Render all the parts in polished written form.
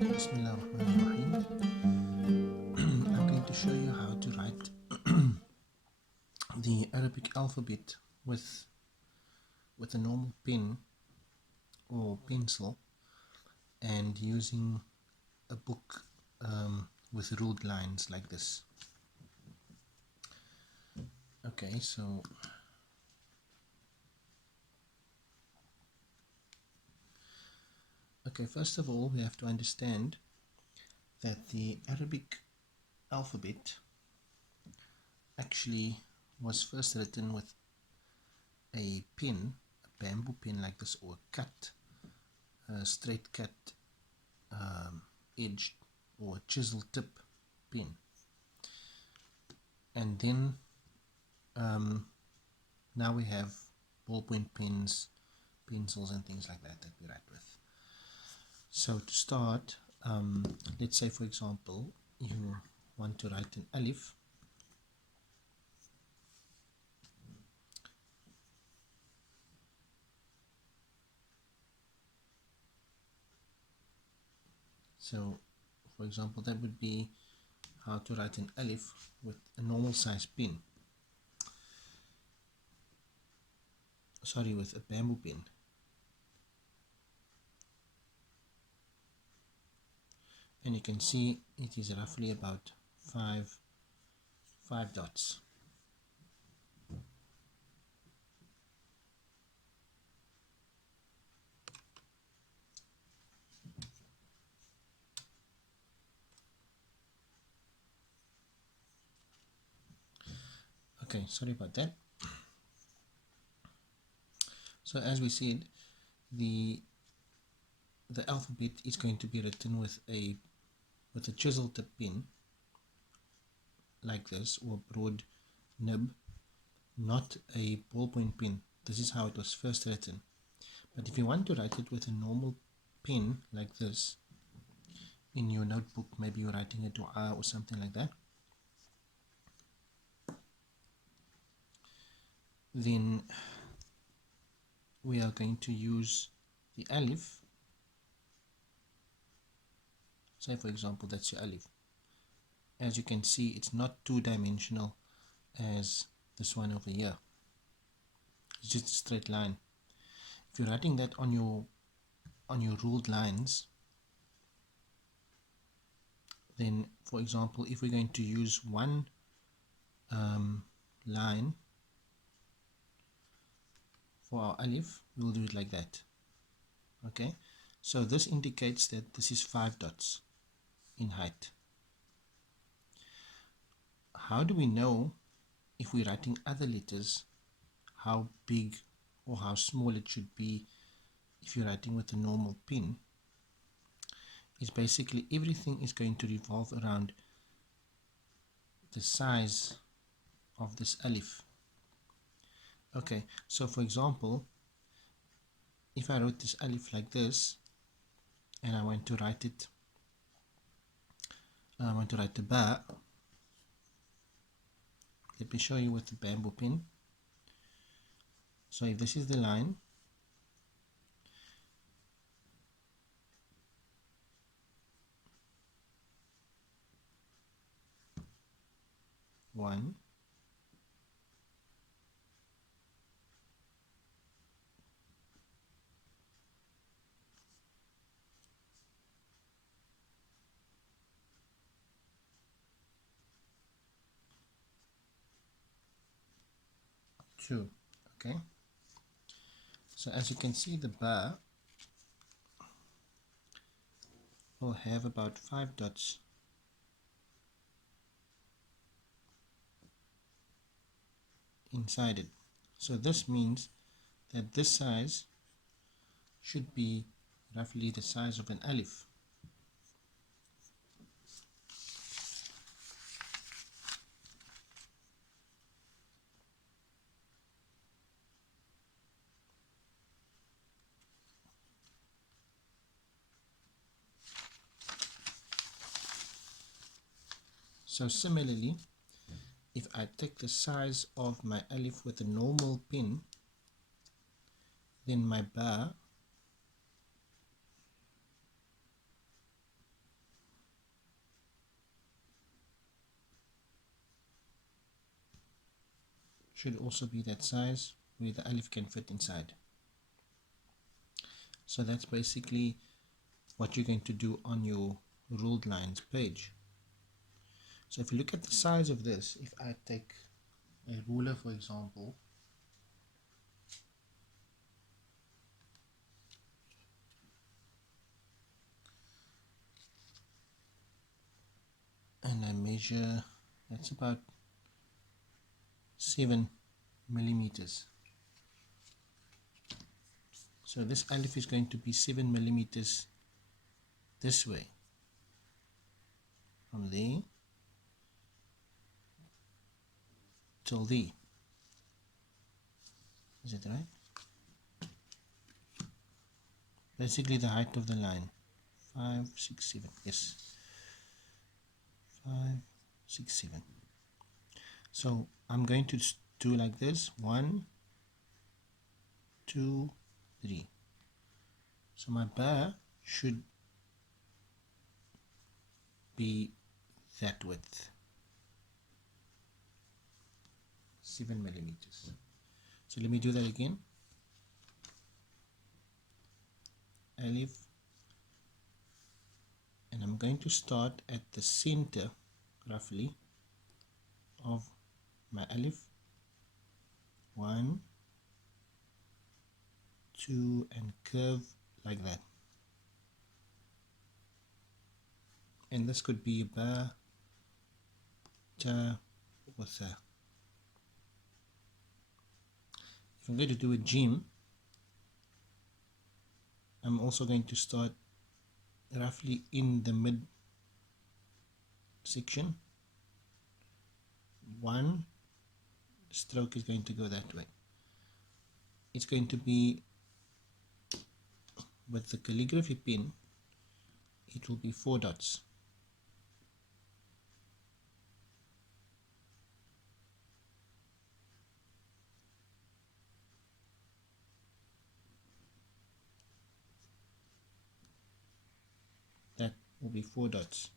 Bismillahirrahmanirrahim. I'm going to show you how to write the Arabic alphabet with a normal pen or pencil and using a book with ruled lines like this. Okay, first of all we have to understand that the Arabic alphabet actually was first written with a pen, a bamboo pen like this, or a straight cut edged or chisel tip pen, and then now we have ballpoint pens, pencils and things like that we write with. So to start, let's say for example you want to write an alif. So for example that would be how to write an alif with a normal size pen, with a bamboo pen. And you can see it is roughly about five dots. Okay, sorry about that. So as we said, the alphabet is going to be written with a chisel tip pen like this, or broad nib, not a ballpoint pen. This is how it was first written. But if you want to write it with a normal pen like this in your notebook, maybe you're writing a dua or something like that, then we are going to use the alif. Say for example that's your alif. As you can see, it's not two-dimensional as this one over here. It's just a straight line. If you're writing that on your ruled lines, then for example if we're going to use one line for our alif, we'll do it like that. Okay, so this indicates that this is 5 dots in height. How do we know if we're writing other letters how big or how small it should be if you're writing with a normal pen? Is basically everything is going to revolve around the size of this alif. Okay, so for example, if I wrote this alif like this and I want to write it, I want to write the ba. Let me show you with the bamboo pen. So if this is the line, one, two. Okay, so as you can see, the ba will have about 5 dots inside it. So this means that this size should be roughly the size of an alif. So similarly, if I take the size of my alif with a normal pen, then my ba should also be that size where the alif can fit inside. So that's basically what you're going to do on your ruled lines page. So if you look at the size of this, if I take a ruler for example, and I measure, that's about 7 millimeters. So this alif is going to be 7 millimeters this way, from there till there. Is it right? Basically the height of the line. 5, 6, 7. Yes. 5, 6, 7. So I'm going to do like this. 1, 2, 3. So my ba should be that width. 7 millimeters. So let me do that again. Alif, and I'm going to start at the center roughly of my alif. 1, 2, and curve like that. And this could be ba, ta, or tha. If I'm going to do a jeem, I'm also going to start roughly in the mid section. 1 stroke is going to go that way. It's going to be with the calligraphy pen, it will be 4 dots. That will be 4 dots.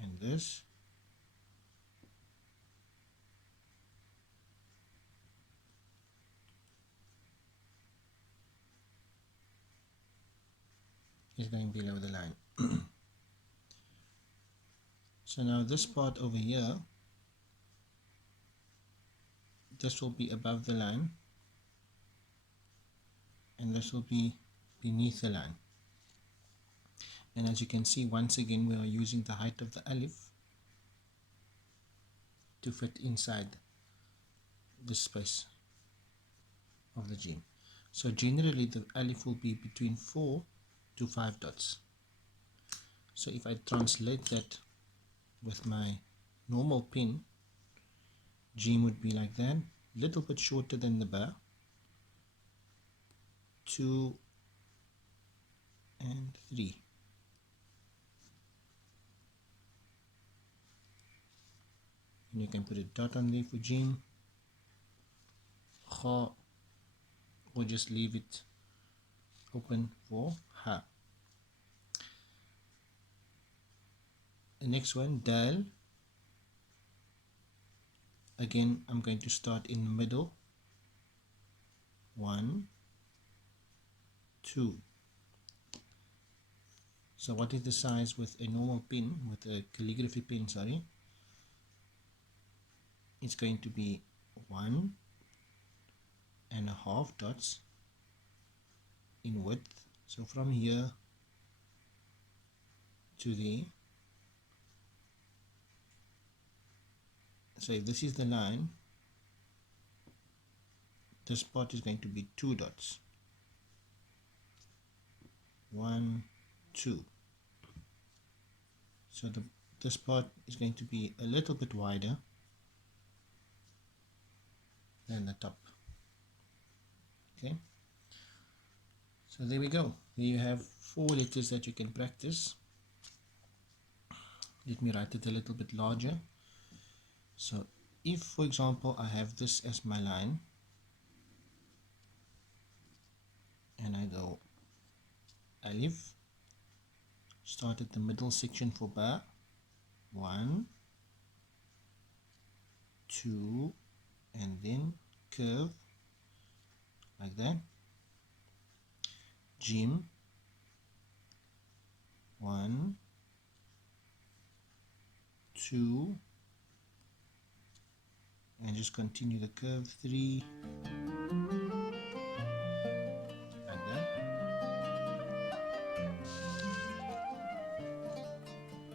And this is going below the line. So now this part over here, this will be above the line and this will be beneath the line. And as you can see, once again we are using the height of the alif to fit inside the space of the jeem. So generally the alif will be between 4 to 5 dots. So if I translate that with my normal pen, jeem would be like that, little bit shorter than the ba, 2 and 3. And you can put a dot on there for jeem, kha, or just leave it open for ha. The next one, dal. Again, I'm going to start in the middle. 1, 2. So what is the size with a normal pen, with a calligraphy pen, sorry? It's going to be 1.5 dots in width. So from here to there. So if this is the line, this part is going to be 2 dots. 1, 2. So this part is going to be a little bit wider than the top. Okay. So there we go. There you have 4 letters that you can practice. Let me write it a little bit larger. So if, for example, I have this as my line and I go alif, Start at the middle section for Ba. 1, 2, and then curve like that. Jeem. 1, 2, and just continue the curve. 3, like that.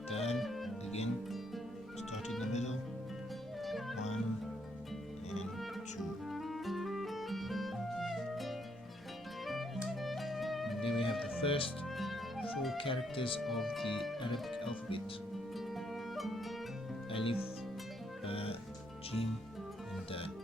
Done. Again, start in the middle. 1 and 2. And then we have the first 4 characters of the Arabic alphabet. Alif, Ba, Jeem and Daal.